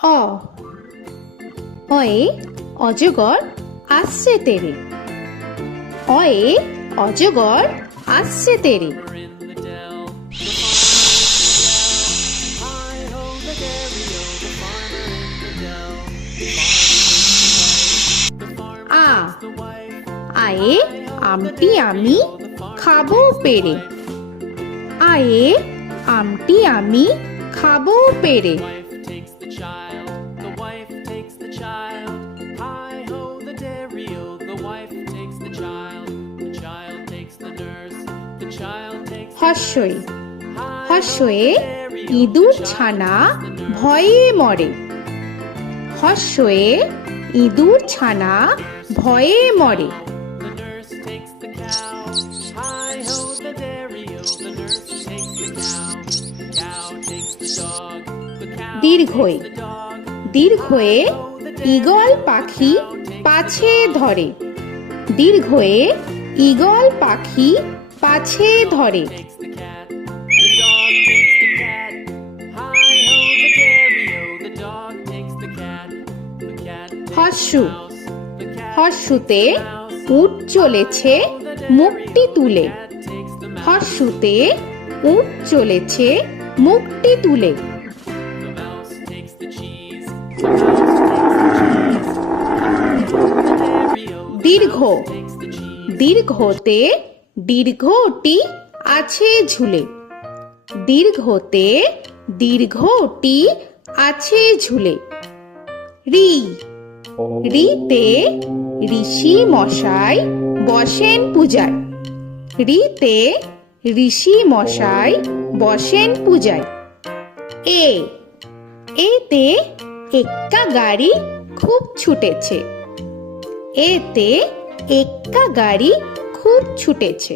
অ অয়ে অজগর আসছে তেরে। অয়ে অজগর আসছে তেরে। আ আয়ে আমটি আমি খাবো পেরে। আয়ে আমটি আমি খাবো পেরে। হর্ষই হর্ষয়ে ইঁদুর ছানা ভয়ে মরে। হর্ষয়ে ইঁদুর ছানা ভয়ে মরে। দীর্ঘই দীর্ঘয়ে ঈগল পাখি পাছে ধরে। দীর্ঘয়ে ঈগল পাখি পাছে ধরে। হর্ষু হর্ষুতে উট চলেছে মুখটি তুলে। হর্ষুতে উট চলেছে মুখটি তুলে। দীর্ঘ দীর্ঘতে দীর্ঘটি আছে ঝুলে। দীর্ঘতে দীর্ঘটি আছে ঝুলে। রি রিতে ঋষি মশাই বসেন পূজায়। রিতে ঋষি মশাই বসেন পূজায়। এ এতে এক্কা গাড়ি খুব ছুটেছে। এতে এক্কা গাড়ি খুব ছুটেছে।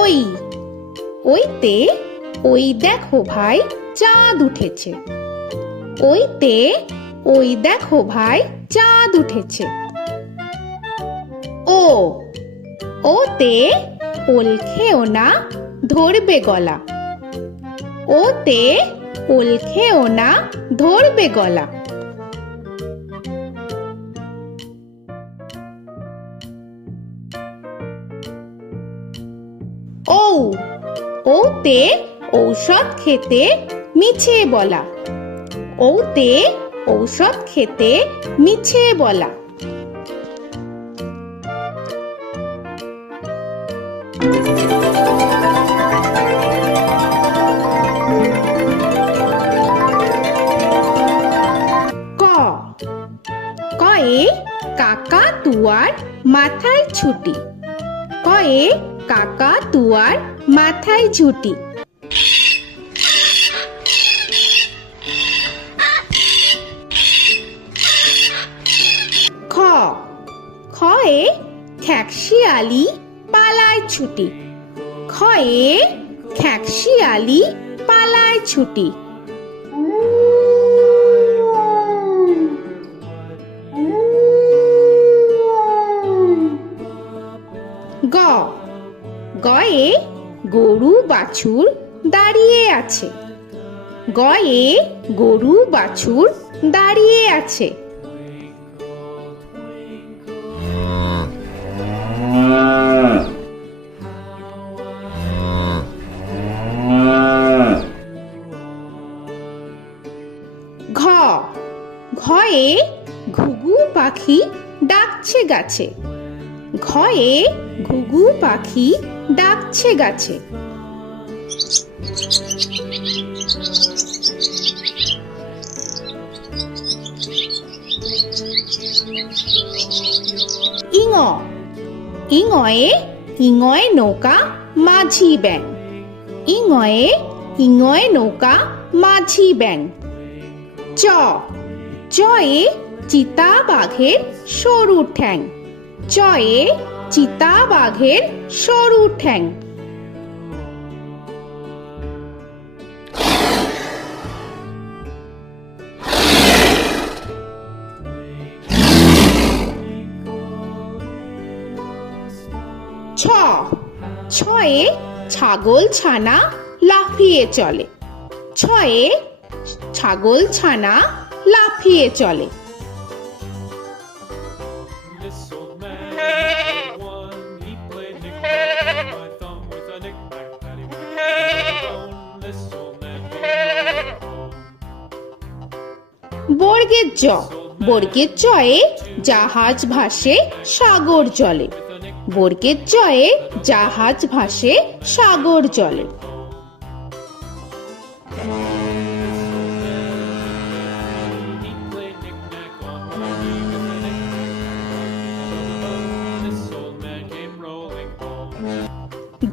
ওই ওইতে ওই দেখো ভাই চাঁদ উঠেছে। ওইতে ওই দেখো ভাই চাঁদ উঠেছে। ও ওতে ওল খেও না ধরবে গলা। ওতে ওল খেও না ধরবে গলা। ঔ ওতে ঔষধ খেতে মিছে বলা। ওতে ঔষধ খেতে মিছে বলা। ক কয়ে কাকা তুয়ার মাথায় ছুটি। কয়ে কাকা তুয়ার মাথায় ঝুটি। খ খয়ে খ্যাকশিয়ালি পালায় ছুটি। খয়ে খ্যাকশিয়ালি পালায় ছুটি। গ গয়ে গরু বাছুর দাঁড়িয়ে আছে। গয়ে গরু বাছুর দাঁড়িয়ে আছে। ঘ ঘয়ে ঘুঘু পাখি ডাকছে গাছে। ঘয়ে ঘুঘু পাখি ডাকছে গাছে। ইঙ ইঙয়ে ইঙয়ে নৌকা মাঝি ব্যাং। ইঙয়ে ইঙয়ে নৌকা মাঝি ব্যাং। চ চয়ে চিতা বাঘের সরু ঠ্যাং। চয়ে চিতা বাঘের সরু ঠ্যাং। ছ ছয়ে ছাগল ছানা লাফিয়ে চলে। ছয়ে ছাগল ছানা লাফিয়ে চলে। বর্গের জ, বর্গের জয়ে জাহাজ ভাসে সাগর জলে। বর্গের জয়ে জাহাজ ভাসে সাগর জলে।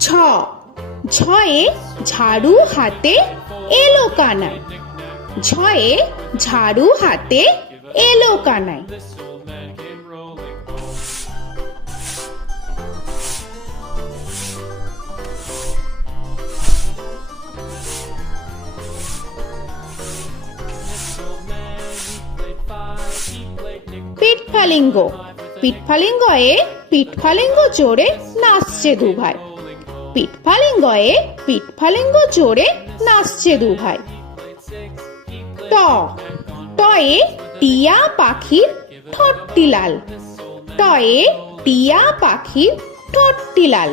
ঝ, ঝয়ে ঝাড়ু হাতে এলো কানাই। ঝয়ে ঝাড়ু হাতে এলো কানাই। পিঠফালিঙ্গ, পিঠফালিঙ্গয়ে পিঠফালিঙ্গ চড়ে নাচছে দুভাই। পিঠফালিঙ্গয়ে পিঠফালিঙ্গ চড়ে নাচছে দুভাই। ট, টয়ে টিয়া পাখির ঠোঁটটি লাল। টয়ে টিয়া পাখির ঠোঁটটি লাল।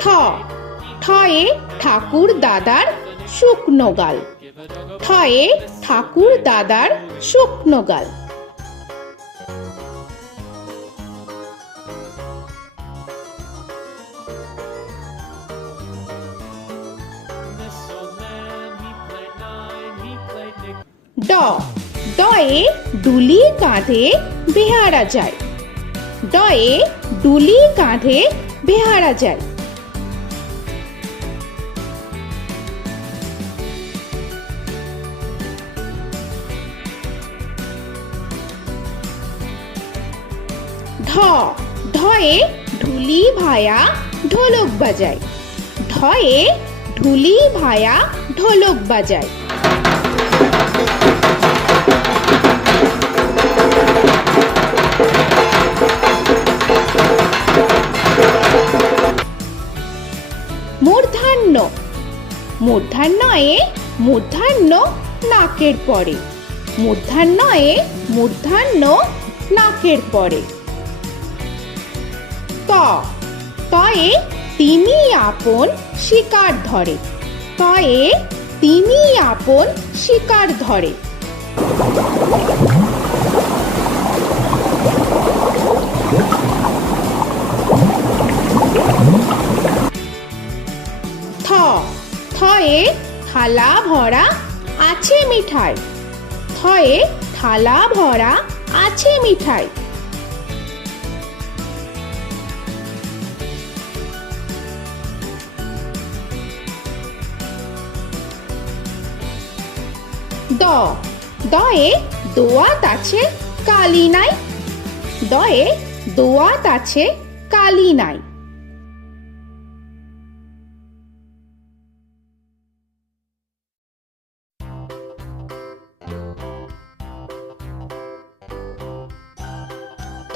ঠ, ঠয়ে ঠাকুর দাদার শুকনো গাল। ঠয়ে ঠাকুর দাদার শুকনো গাল। ড, ডয়ে ডুলি কাঁধে বেহারা যায়। ডয়ে ডুলি কাঁধে বেহারা যায়। ঢ, ঢয়ে ঢুলি ভায়া ঢোলক বাজায়। ঢয়ে ঢুলি ভায়া ঢোলক বাজায়। মূর্ধন্য, মূর্ধন্যয়ে মূর্ধন্য নাকের পরে। মূর্ধন্যয়ে মূর্ধন্য নাকের পরে। ত, তয়ে তিমি আপন শিকার ধরে। তয়ে তিমি আপন শিকার ধরে। থ, থয়ে থালা ভরা আছে মিঠাই। থয়ে থালা ভরা আছে মিঠাই। দ, দয়ে দোয়াত আছে কালি নাই। দয়ে দোয়াত আছে কালি নাই।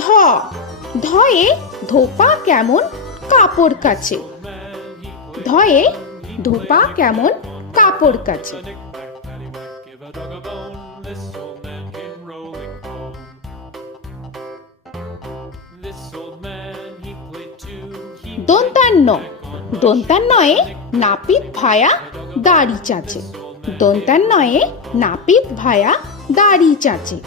ধ, ধয়ে ধোপা কেমন কাপড় কাছে। ধয়ে ধোপা কেমন কাপড় কাছে। দন্তান্ন, দন্তান্নয়ে নাপিত ভায়া দাড়ি চাচে। দন্তান্নয়ে নাপিত ভায়া দাড়ি চাচে।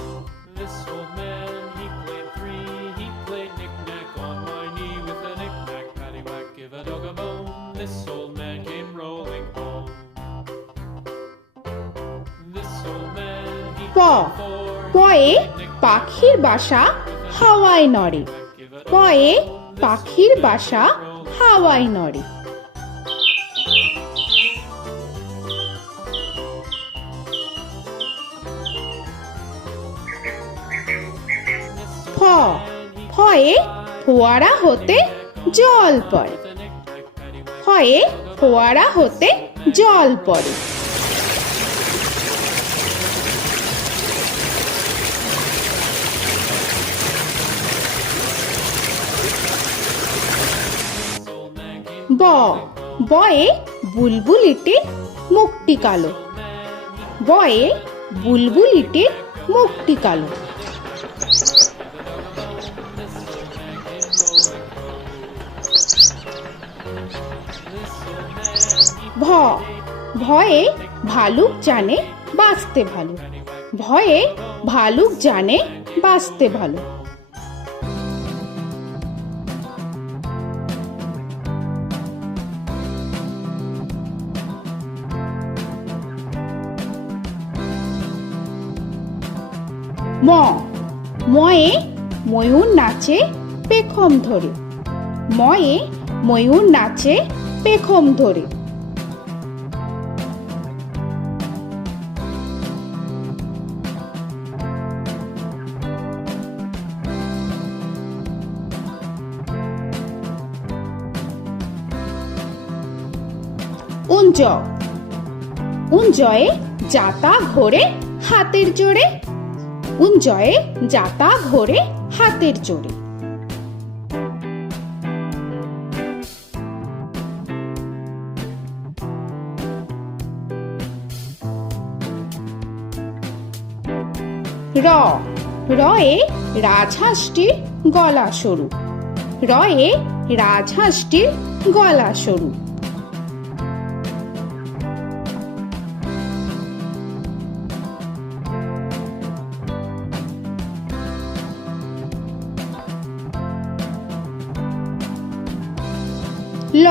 প, পয়ে পাখির বাসা হাওয়ায় নড়ে। পয়ে পাখির বাসা হাওয়ায় নড়ে। ফ, ফয়ে ফোয়ারা হতে জল পড়ে। ফয়ে ফোয়ারা হতে জল পড়ে। ব, বয়ে বুলবুলিটির মুখটি কালো। বয়ে বুলবুলিটির মুখটি কালো। ভ, ভয়ে ভালুক জানে বাঁচতে ভালো। ভয়ে ভালুক জানে বাঁচতে ভালো। ম, ময়ে ময়ূর নাচে পেখম ধরে। ময়ে ময়ূর নাচে পেখম ধরে। উঞ্জ, উঞ্জয়ে যাতা ঘোরে হাতের জোরে। উঞ্জয়ে যাতা ঘোরে হাতের জোরে। র, রয়ে রাজহাঁসটির গলা সরু। রয়ে রাজহাঁসটির গলা সরু। ল,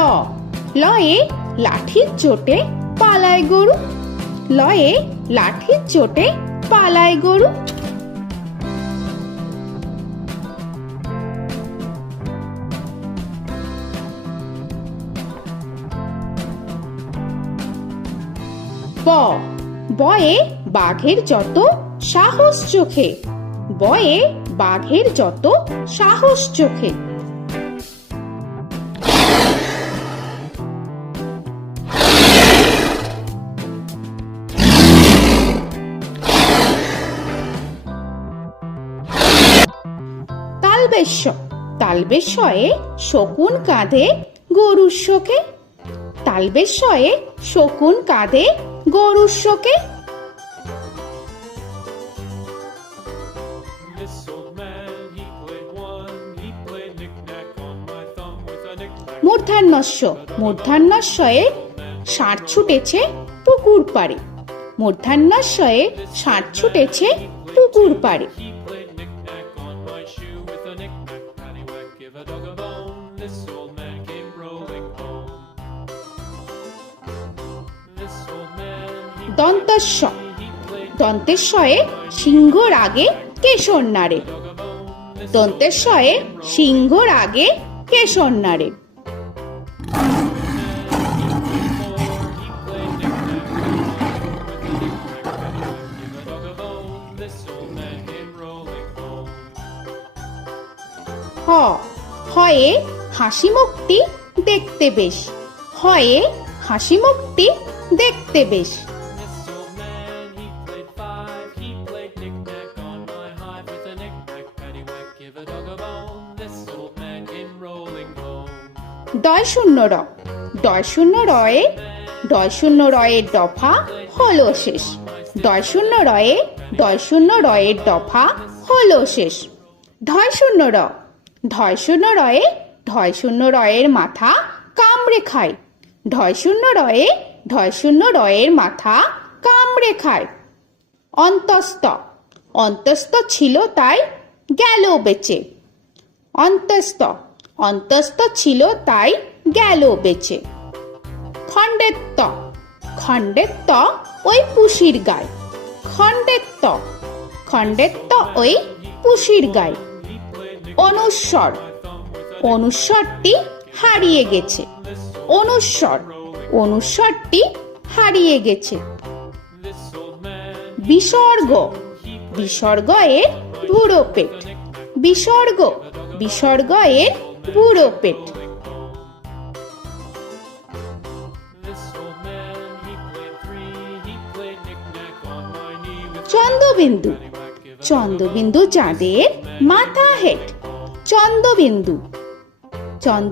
লয়ে লাঠির চোটে পালায় গরু। লয়ে লাঠির চোটে পালায় গরু। ব, বয়ে বাঘের যত সাহস চোখে। বয়ে বাঘের যত সাহস চোখে। তালবেশ্য, তালবেশ্যয়ে শকুন কাঁধে গরুর শোকে। তালবেশ্যয়ে শকুন কাঁধে গরুর শোকে। মূর্ধন্যস্য, মূর্ধন্যস্যয়ে ষাঁড় ছুটেছে পুকুর পাড়ে। মূর্ধন্যস্যয়ে ষাঁড় ছুটেছে পুকুর পাড়ে। দন্তস্ব, দন্তেশ্বয়ে সিংহ রাগে কেশর নাড়ে। দন্তেশ্বয়ে সিংহ রাগে কেশর নাড়ে। হ, হয়ে হাসি মুখটি দেখতে বেশ। হয়ে হাসি মুখটি দেখতে বেশ। ডয় শূন্য র, ডয় শূন্য রয়ে, ডয় শূন্য রয়ের দফা হলো শেষ। ডয় শূন্য রয়ে, ডয় শূন্য রয়ের দফা হলো শেষ। ঢয় শূন্য র, ঢয় শূন্য রয়ে, ঢয় শূন্য রয়ের মাথা কামড়ে খায়। ঢয় শূন্য রয়ে, ঢয় শূন্য রয়ের মাথা কামড়ে খায়। অন্তস্থ, অন্তস্থ ছিল তাই গেল বেঁচে। অন্তস্থ, অন্তস্থ ছিল তাই গেল বেঁচে। খণ্ডের ত, খণ্ডের ত ওই পুষির গায়। খণ্ডের ত, খণ্ডের ত ওই পুষির গায়। অনুস্বর, অনুস্বরটি হারিয়ে গেছে। অনুস্বর, অনুস্বরটি হারিয়ে গেছে। বিসর্গ, বিসর্গ এর বুড়ো পেট। বিসর্গ, বিসর্গ এর বুড়ো পেট। চন্দ্রবিন্দু চন্দ্রবিন্দু চাঁদের মাথা হেড চন্দ্রবিন্দু চন্দ্র